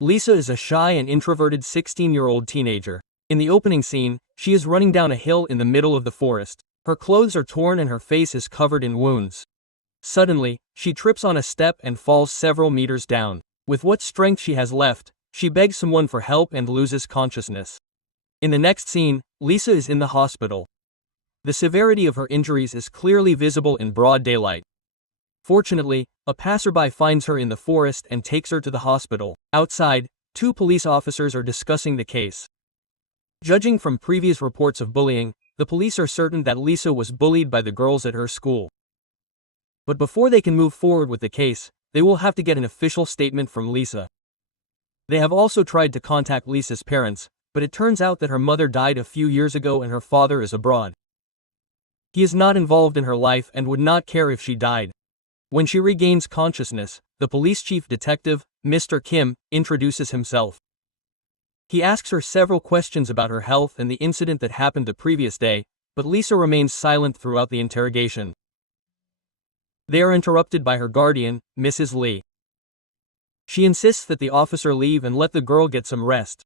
Lisa is a shy and introverted 16-year-old teenager. In the opening scene, she is running down a hill in the middle of the forest. Her clothes are torn and her face is covered in wounds. Suddenly, she trips on a step and falls several meters down. With what strength she has left, she begs someone for help and loses consciousness. In the next scene, Lisa is in the hospital. The severity of her injuries is clearly visible in broad daylight. Fortunately, a passerby finds her in the forest and takes her to the hospital. Outside, two police officers are discussing the case. Judging from previous reports of bullying, the police are certain that Lisa was bullied by the girls at her school. But before they can move forward with the case, they will have to get an official statement from Lisa. They have also tried to contact Lisa's parents, but it turns out that her mother died a few years ago and her father is abroad. He is not involved in her life and would not care if she died. When she regains consciousness, the police chief detective, Mr. Kim, introduces himself. He asks her several questions about her health and the incident that happened the previous day, but Lisa remains silent throughout the interrogation. They are interrupted by her guardian, Mrs. Lee. She insists that the officer leave and let the girl get some rest.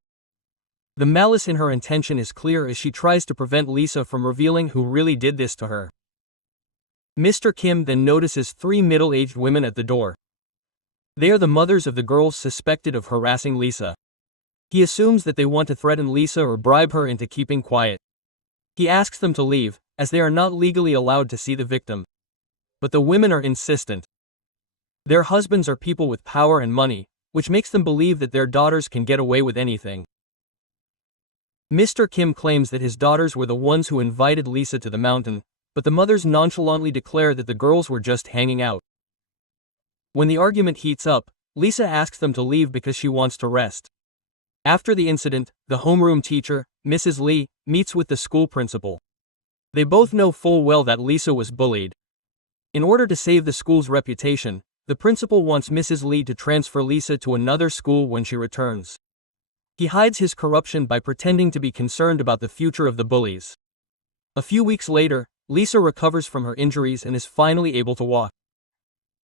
The malice in her intention is clear as she tries to prevent Lisa from revealing who really did this to her. Mr. Kim then notices three middle-aged women at the door. They are the mothers of the girls suspected of harassing Lisa. He assumes that they want to threaten Lisa or bribe her into keeping quiet. He asks them to leave, as they are not legally allowed to see the victim. But the women are insistent. Their husbands are people with power and money, which makes them believe that their daughters can get away with anything. Mr. Kim claims that his daughters were the ones who invited Lisa to the mountain, but the mothers nonchalantly declare that the girls were just hanging out. When the argument heats up, Lisa asks them to leave because she wants to rest. After the incident, the homeroom teacher, Mrs. Lee, meets with the school principal. They both know full well that Lisa was bullied. In order to save the school's reputation, the principal wants Mrs. Lee to transfer Lisa to another school when she returns. He hides his corruption by pretending to be concerned about the future of the bullies. A few weeks later, Lisa recovers from her injuries and is finally able to walk.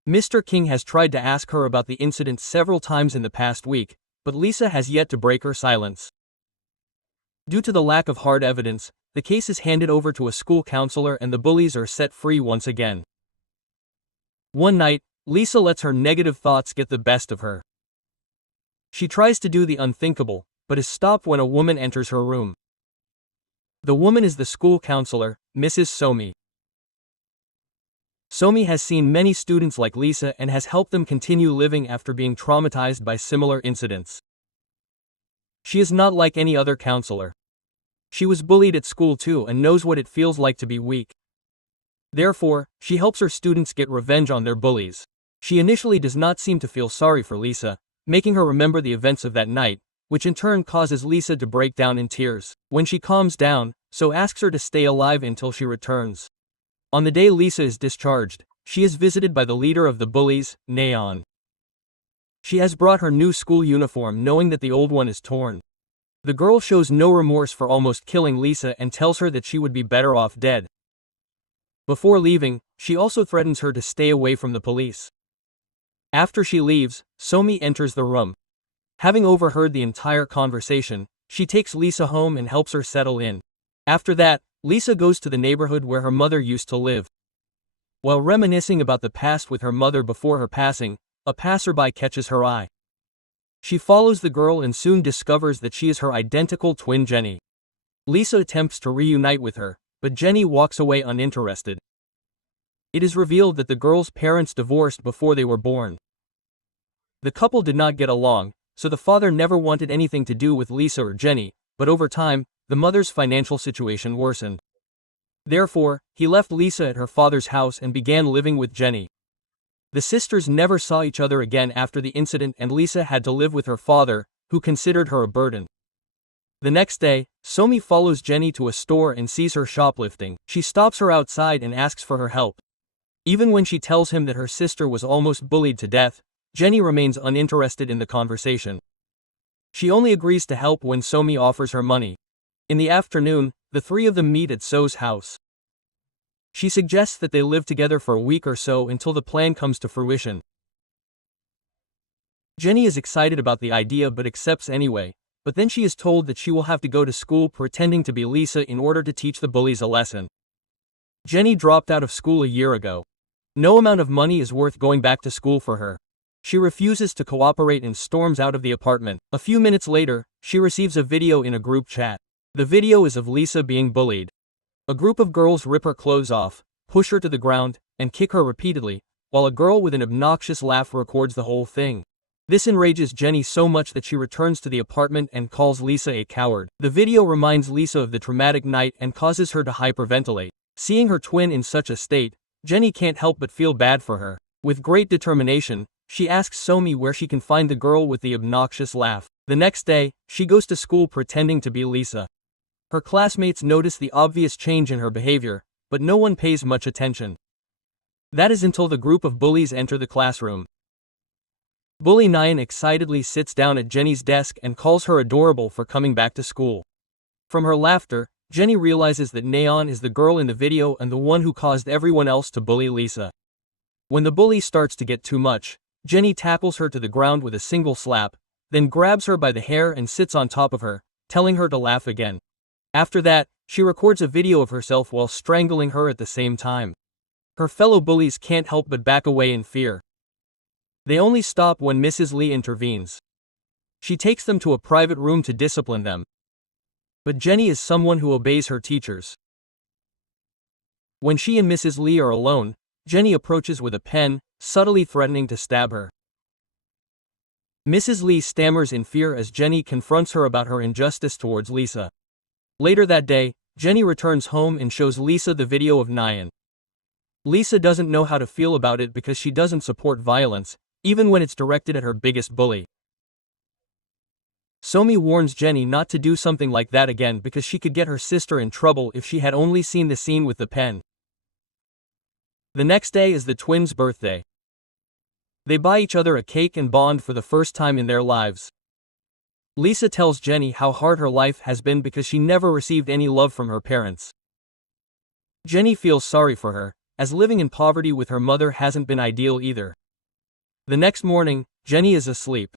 Mr. King has tried to ask her about the incident several times in the past week, but Lisa has yet to break her silence. Due to the lack of hard evidence, the case is handed over to a school counselor and the bullies are set free once again. One night, Lisa lets her negative thoughts get the best of her. She tries to do the unthinkable, but is stopped when a woman enters her room. The woman is the school counselor, Mrs. Somi. Somi has seen many students like Lisa and has helped them continue living after being traumatized by similar incidents. She is not like any other counselor. She was bullied at school too and knows what it feels like to be weak. Therefore, she helps her students get revenge on their bullies. She initially does not seem to feel sorry for Lisa, making her remember the events of that night, which in turn causes Lisa to break down in tears. When she calms down, So asks her to stay alive until she returns. On the day Lisa is discharged, she is visited by the leader of the bullies, Nayeon. She has brought her new school uniform knowing that the old one is torn. The girl shows no remorse for almost killing Lisa and tells her that she would be better off dead. Before leaving, she also threatens her to stay away from the police. After she leaves, Somi enters the room. Having overheard the entire conversation, she takes Lisa home and helps her settle in. After that, Lisa goes to the neighborhood where her mother used to live. While reminiscing about the past with her mother before her passing, a passerby catches her eye. She follows the girl and soon discovers that she is her identical twin Jenny. Lisa attempts to reunite with her, but Jenny walks away uninterested. It is revealed that the girl's parents divorced before they were born. The couple did not get along, so the father never wanted anything to do with Lisa or Jenny, but over time, the mother's financial situation worsened. Therefore, he left Lisa at her father's house and began living with Jenny. The sisters never saw each other again after the incident and Lisa had to live with her father, who considered her a burden. The next day, Somi follows Jenny to a store and sees her shoplifting. She stops her outside and asks for her help. Even when she tells him that her sister was almost bullied to death, Jenny remains uninterested in the conversation. She only agrees to help when Somi offers her money. In the afternoon, the three of them meet at So's house. She suggests that they live together for a week or so until the plan comes to fruition. Jenny is excited about the idea but accepts anyway, but then she is told that she will have to go to school pretending to be Lisa in order to teach the bullies a lesson. Jenny dropped out of school a year ago. No amount of money is worth going back to school for her. She refuses to cooperate and storms out of the apartment. A few minutes later, she receives a video in a group chat. The video is of Lisa being bullied. A group of girls rip her clothes off, push her to the ground, and kick her repeatedly, while a girl with an obnoxious laugh records the whole thing. This enrages Jenny so much that she returns to the apartment and calls Lisa a coward. The video reminds Lisa of the traumatic night and causes her to hyperventilate. Seeing her twin in such a state, Jenny can't help but feel bad for her. With great determination, she asks Somi where she can find the girl with the obnoxious laugh. The next day, she goes to school pretending to be Lisa. Her classmates notice the obvious change in her behavior, but no one pays much attention. That is until the group of bullies enter the classroom. Bully Nyan excitedly sits down at Jenny's desk and calls her adorable for coming back to school. From her laughter, Jenny realizes that Nyan is the girl in the video and the one who caused everyone else to bully Lisa. When the bully starts to get too much, Jenny tackles her to the ground with a single slap, then grabs her by the hair and sits on top of her, telling her to laugh again. After that, she records a video of herself while strangling her at the same time. Her fellow bullies can't help but back away in fear. They only stop when Mrs. Lee intervenes. She takes them to a private room to discipline them. But Jenny is someone who obeys her teachers. When she and Mrs. Lee are alone, Jenny approaches with a pen, subtly threatening to stab her. Mrs. Lee stammers in fear as Jenny confronts her about her injustice towards Lisa. Later that day, Jenny returns home and shows Lisa the video of Nyan. Lisa doesn't know how to feel about it because she doesn't support violence, even when it's directed at her biggest bully. Somi warns Jenny not to do something like that again because she could get her sister in trouble if she had only seen the scene with the pen. The next day is the twins' birthday. They buy each other a cake and bond for the first time in their lives. Lisa tells Jenny how hard her life has been because she never received any love from her parents. Jenny feels sorry for her, as living in poverty with her mother hasn't been ideal either. The next morning, Jenny is asleep.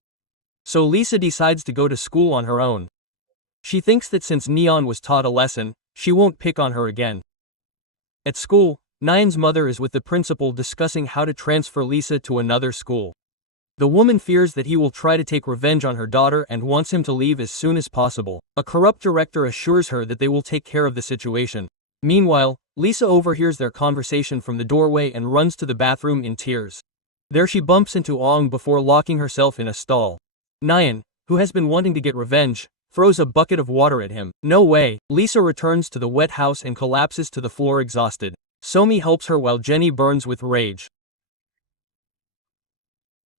So Lisa decides to go to school on her own. She thinks that since Nyan was taught a lesson, she won't pick on her again. At school, Nyan's mother is with the principal discussing how to transfer Lisa to another school. The woman fears that he will try to take revenge on her daughter and wants him to leave as soon as possible. A corrupt director assures her that they will take care of the situation. Meanwhile, Lisa overhears their conversation from the doorway and runs to the bathroom in tears. There she bumps into Ong before locking herself in a stall. Nyan, who has been wanting to get revenge, throws a bucket of water at him. No way. Lisa returns to the wet house and collapses to the floor exhausted. Somi helps her while Jenny burns with rage.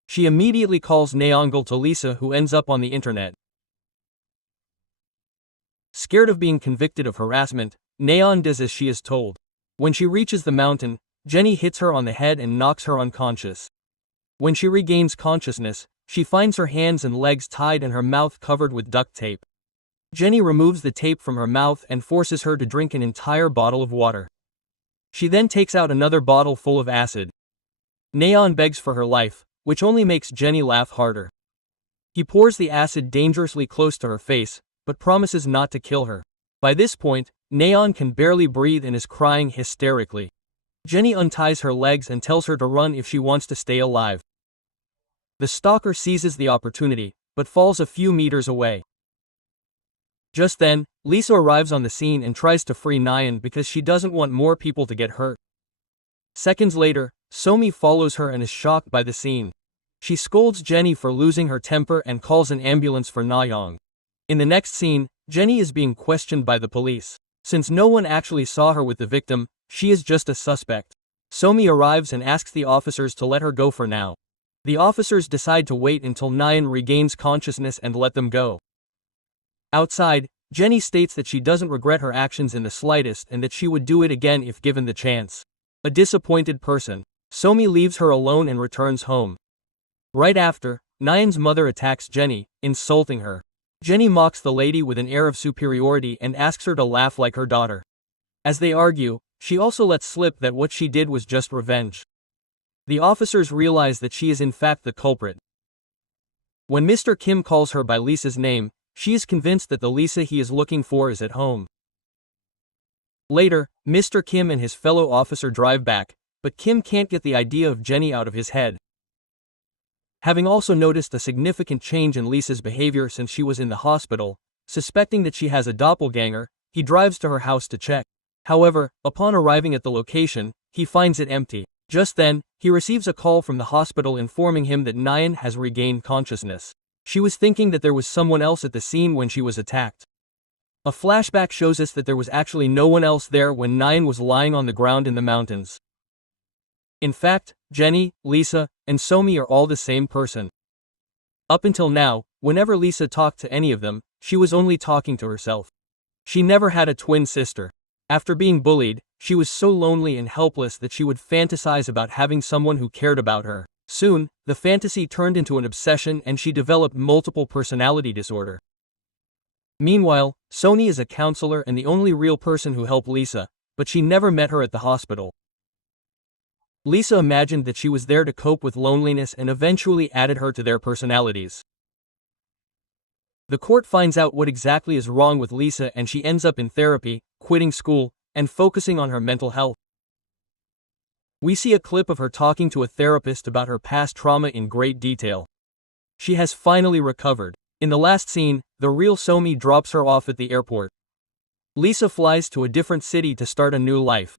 She immediately calls Nayangal to Lisa, who ends up on the internet. Scared of being convicted of harassment, Nayan does as she is told. When she reaches the mountain, Jenny hits her on the head and knocks her unconscious. When she regains consciousness, she finds her hands and legs tied and her mouth covered with duct tape. Jenny removes the tape from her mouth and forces her to drink an entire bottle of water. She then takes out another bottle full of acid. Nayan begs for her life, which only makes Jenny laugh harder. He pours the acid dangerously close to her face, but promises not to kill her. By this point, Nayan can barely breathe and is crying hysterically. Jenny unties her legs and tells her to run if she wants to stay alive. The stalker seizes the opportunity, but falls a few meters away. Just then, Lisa arrives on the scene and tries to free Nyan because she doesn't want more people to get hurt. Seconds later, Somi follows her and is shocked by the scene. She scolds Jenny for losing her temper and calls an ambulance for Nayang. In the next scene, Jenny is being questioned by the police. Since no one actually saw her with the victim, she is just a suspect. Somi arrives and asks the officers to let her go for now. The officers decide to wait until Nyan regains consciousness and let them go. Outside, Jenny states that she doesn't regret her actions in the slightest and that she would do it again if given the chance. A disappointed person, Somi leaves her alone and returns home. Right after, Nyan's mother attacks Jenny, insulting her. Jenny mocks the lady with an air of superiority and asks her to laugh like her daughter. As they argue, she also lets slip that what she did was just revenge. The officers realize that she is in fact the culprit. When Mr. Kim calls her by Lisa's name, she is convinced that the Lisa he is looking for is at home. Later, Mr. Kim and his fellow officer drive back, but Kim can't get the idea of Jenny out of his head. Having also noticed a significant change in Lisa's behavior since she was in the hospital, suspecting that she has a doppelganger, he drives to her house to check. However, upon arriving at the location, he finds it empty. Just then, he receives a call from the hospital informing him that Nyan has regained consciousness. She was thinking that there was someone else at the scene when she was attacked. A flashback shows us that there was actually no one else there when Nyan was lying on the ground in the mountains. In fact, Jenny, Lisa, and Somi are all the same person. Up until now, whenever Lisa talked to any of them, she was only talking to herself. She never had a twin sister. After being bullied, she was so lonely and helpless that she would fantasize about having someone who cared about her. Soon, the fantasy turned into an obsession and she developed multiple personality disorder. Meanwhile, Sony is a counselor and the only real person who helped Lisa, but she never met her at the hospital. Lisa imagined that she was there to cope with loneliness and eventually added her to their personalities. The court finds out what exactly is wrong with Lisa and she ends up in therapy, quitting school, and focusing on her mental health. We see a clip of her talking to a therapist about her past trauma in great detail. She has finally recovered. In the last scene, the real Somi drops her off at the airport. Lisa flies to a different city to start a new life.